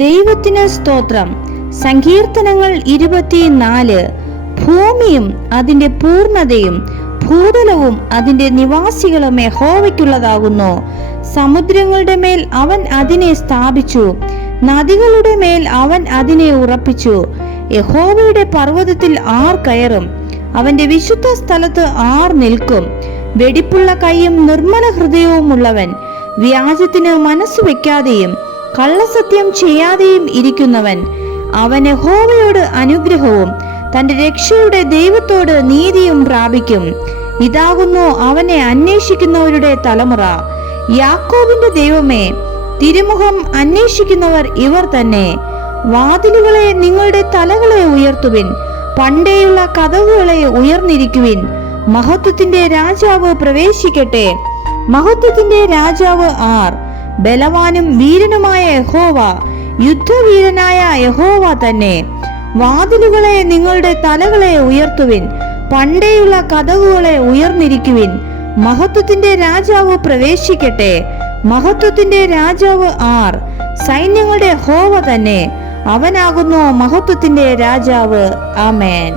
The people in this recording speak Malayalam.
ദൈവത്തിന് സ്തോത്രം. സങ്കീർത്തനങ്ങൾ 24. ഭൂമിയും അതിന്റെ പൂർണ്ണതയും ഭൂതലവും അതിന്റെ നിവാസികളും യഹോവയ്ക്കുള്ളതാകുന്നു. സമുദ്രങ്ങളുടെ മേൽ അവൻ അതിനെ സ്ഥാപിച്ചു, നദികളുടെ മേൽ അവൻ അതിനെ ഉറപ്പിച്ചു. യഹോവയുടെ പർവ്വതത്തിൽ ആർ കയറും? അവന്റെ വിശുദ്ധ സ്ഥലത്ത് ആർ നിൽക്കും? വെടിപ്പുള്ള കൈയും നിർമ്മല ഹൃദയവും ഉള്ളവൻ, വ്യാജത്തിന് മനസ്സു വെക്കാതെയും കള്ളസത്യം ചെയ്യാതെയും ഇരിക്കുന്നവൻ. അവൻ യഹോവയോട് അനുഗ്രഹവും തന്റെ രക്ഷയുടെ ദൈവത്തോട് നീതിയും പ്രാപിക്കും. ഇതാകുന്നു അവനെ അന്വേഷിക്കുന്നവരുടെ തലമുറ. യാക്കോബിന്റെ ദൈവമേ, തിരുമുഖം അന്വേഷിക്കുന്നവർ ഇവർ തന്നെ. വാതിലുകളെ, നിങ്ങളുടെ തലകളെ ഉയർത്തുവിൻ, പണ്ടേയുള്ള കതകുകളെ ഉയർന്നിരിക്കുവിൻ. മഹത്വത്തിന്റെ രാജാവ് പ്രവേശിക്കട്ടെ. മഹത്വത്തിന്റെ രാജാവ് ആർ? ബലവാനും വീരനുമായ യഹോവ, യുദ്ധവീരനായ യഹോവ തന്നെ. വാതിലുകളെ, നിങ്ങളുടെ തലകളെ ഉയർത്തുവിൻ, പണ്ടേയുള്ള കതകുകളെ ഉയർന്നിരിക്കുവിൻ. മഹത്വത്തിന്റെ രാജാവ് പ്രവേശിക്കട്ടെ. മഹത്വത്തിന്റെ രാജാവ് ആർ? സൈന്യങ്ങളുടെ യഹോവ തന്നെ. അവനാകുന്നു മഹത്വത്തിന്റെ രാജാവ്. ആമേൻ.